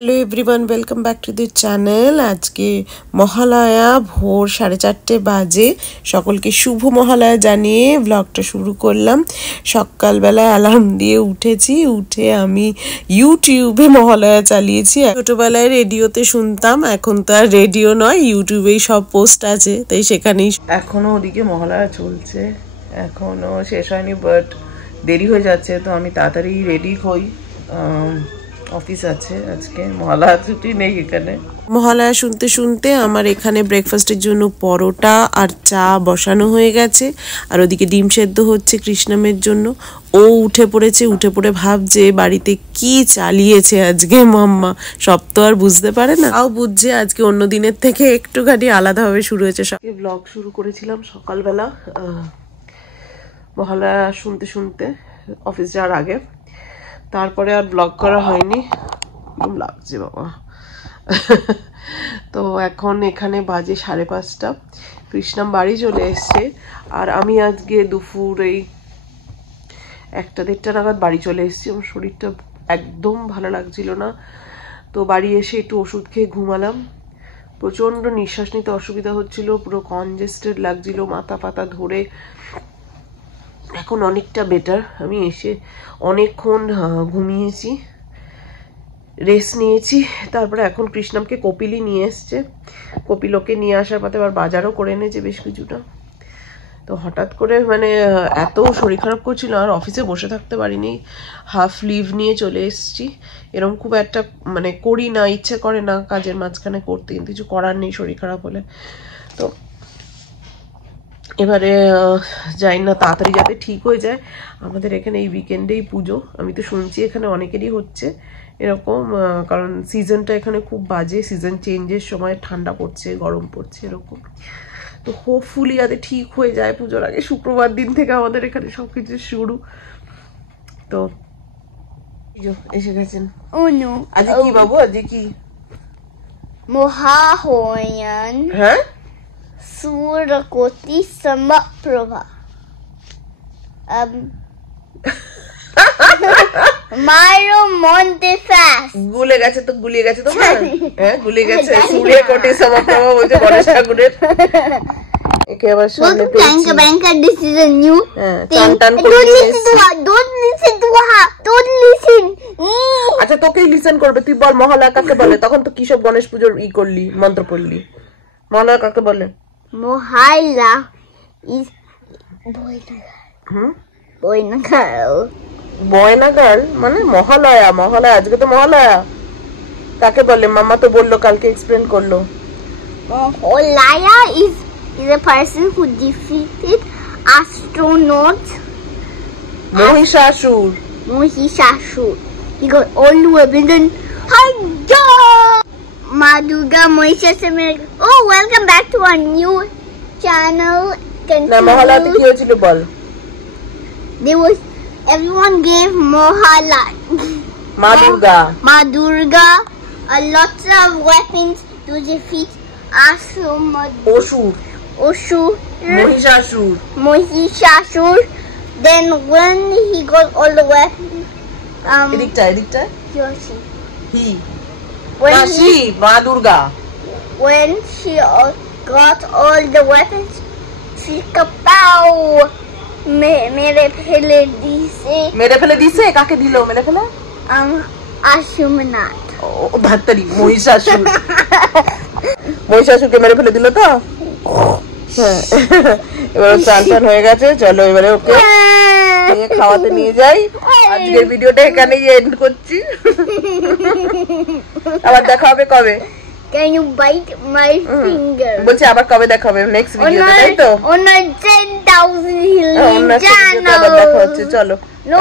Hello everyone welcome back to the channel. आज के महालया भोर 4:30 बाजे सकलके शुभ महालया जानिए ब्लगटा शुरू करलाम। सकाल बेला अलार्म दिए उठेছি, उठे आमी यूट्यूबे महालया चालिয়েছি। ছোটবেলায় রেডিওতে শুনতাম, এখন তো আর রেডিও নয়, ইউটিউবেই সব পোস্ট আছে, তাই সেখানেই এখনো ওদিকে মহালয়া চলছে, এখনো শেষ হয়নি, বাট দেরি হয়ে যাচ্ছে, তো আমি তাড়াতাড়ি রেডি হই। অফিস আছে, আজকে মহালয়া ছুটি নেই এখানে। মহালয়া শুনতে শুনতে আমার এখানে ব্রেকফাস্টের জন্য পরোটা আর চা বসানো হয়ে গেছে, আর ওদিকে ডিম সেদ্ধ হচ্ছে কৃষ্ণামের জন্য। ও উঠে পড়েছে, উঠে পড়ে ভাবছে বাড়িতে কি চালিয়েছে আজকে মাম্মা, সব তো আর বুঝতে পারে না, তাও বুঝছে আজকে অন্য দিনের থেকে একটুখানি আলাদাভাবে শুরু হয়েছে। ব্লগ শুরু করেছিলাম সকালবেলা মহালয়া শুনতে শুনতে অফিস যাওয়ার আগে, তারপরে আর ব্লগ করা হয়নি, লাগছে বাবা। তো এখন এখানে বাজে 5:30, কৃষ্ণাম বাড়ি চলে এসছে, আর আমি আজকে দুপুর এই 1-1:30 নাগাদ বাড়ি চলে এসেছি। আমার শরীরটা একদম ভালো লাগছিল না, তো বাড়ি এসে একটু ওষুধ খেয়ে ঘুমালাম। প্রচণ্ড নিঃশ্বাস নিতে অসুবিধা হচ্ছিল, পুরো কনজেস্টেড লাগছিল, মাথা পাতা ধরে। এখন অনেকটা বেটার। আমি এসে অনেকক্ষণ ঘুমিয়েছি, রেস্ট নিয়েছি, তারপরে এখন কৃষ্ণামকে কপিলি নিয়ে এসছে। কপিলকে নিয়ে আসার পথে আবার বাজারও করে এনেছে বেশ কিছুটা। তো হঠাৎ করে মানে এত শরীর খারাপ করছিল, আর অফিসে বসে থাকতে পারিনি, হাফ লিভ নিয়ে চলে এসেছি। এরকম খুব একটা মানে করি না, ইচ্ছে করে না কাজের মাঝখানে করতে, কিন্তু কিছু করার নেই শরীর খারাপ হলে। তো এবারে যাই না, তাড়াতাড়ি যাতে ঠিক হয়ে যায়। আমাদের এখানে এই উইকেন্ডেই পুজো, আমি তো শুনছি এখানে অনেকেরই হচ্ছে এরকম, কারণ সিজনটা এখানে খুব বাজে, সিজন চেঞ্জের সময় ঠান্ডা পড়ছে, গরম পড়ছে এরকম। তো হোপফুলি যাতে ঠিক হয়ে যায় পুজোর আগে। শুক্রবার দিন থেকে আমাদের এখানে সবকিছু শুরু। তো এসে গেছেন। আজকে কি বাবু, আজকে কি মহাহয়ন? হ্যাঁ, Surakoti Samaprabha. Myro Montefast. গুলে গেছে তো, গুলিয়ে গেছে তোমার? হ্যাঁ, গুলিয়ে গেছে। সূর্যকোটি সমপ্রভা বলতে গণেশ ঠাকুরের। একে আবার সামনে পেয়েছি। Banker, this is a new thing. Don't listen to her. Don't listen. আচ্ছা, তোকেই লিসেন করবে। তুই বল মহালয়া কাকে বলে? তখন তো কি সব গণেশ পুজোর করলি, মন্ত্র পড়লি। মহালয়া কাকে বলে? Mohala is Boinagal. বয়নাগাল মানে মহালয়া। মহালয়া আজকে তো মহালয়া, কাকে বলে? মাম্মা তো বললো, কালকে এক্সপ্লেন করলো। Mohalaya is a person who defeated astronauts Mahishasur. He got all the weapons and Hiya! Maduga Mahishasur. Oh, welcome back to our new channel. না, মহালয়াতে কি হয়েছিল বল? Everyone gave Mohala, মা Durga a lot of weapons to defeat Asur, Mahishasur. Then when he got all the weapons, এদিকটা মা Durga, when she got all the weapons, she kapow মেরে ফেলে দিছে। কাকে দিল মেরে ফেলে? আশুমনাথ। ও ভাত্তারি, মহিষাসুরকে মেরে ফেলে দিল তো। হ্যাঁ, এবার চান হয়ে গেছে, চলো এবারে ওকে খাওয়াতে নিয়ে যাই। আজকের ভিডিওটা এখানেই এন্ড করছি। আবার দেখা হবে কবে? Can you bite my finger? বলছি আবার কবে দেখা হবে? নেক্সট ভিডিওতে, তাই তো? On a 10,000 channel. দেখা হচ্ছে, চলো। No,